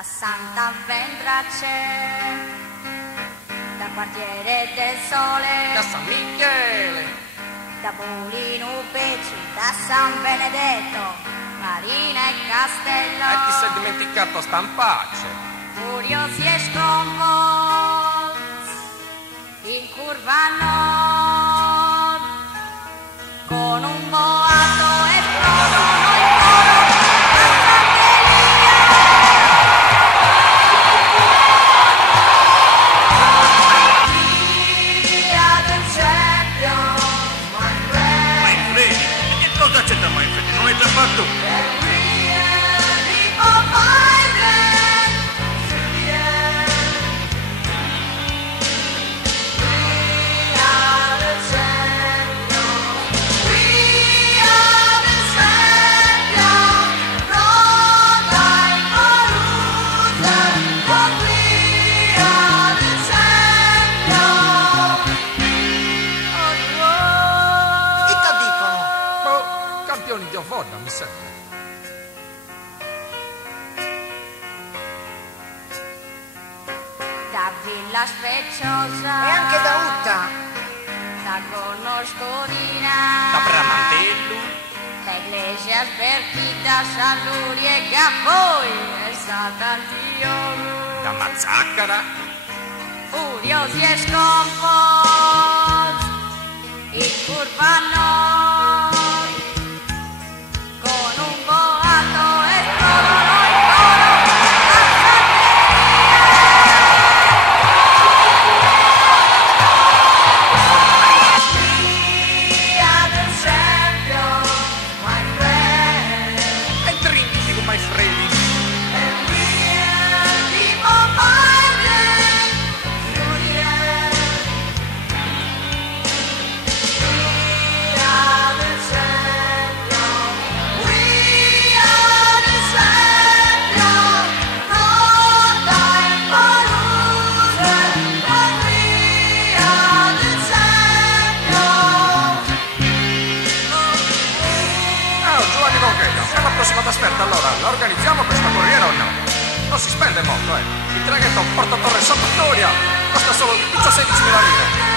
da Santa Vendrace, da Quartiere del Sole, da San Michele, da Mulino Peci, da San Benedetto, Marina e Castello. E ti sei dimenticato Stampace. Curiosi e sconvolti, in curva nord, con un boato e frodono il coro, cosa c'è da mai freddo? Non l'hai già fatto? Campioni di Ovoda, mi sembra. da Villa Speciosa E anche da Utta, da Conoscolina, Da Bramantello, da Iglesia Sbertita, San Luri e Gaffoi e Sant'Antioco, da Mazzaccara, curiosi e sconvolti, in curva nord, con un boato e frodono il coro, e Trinity con My Freddy. Per la prossima trasferta, allora, la organizziamo questa corriera o no? Non si spende molto, Il traghetto Porto Torre Sant'Antonia costa solo 16.000 lire.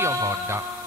Dio Vodda.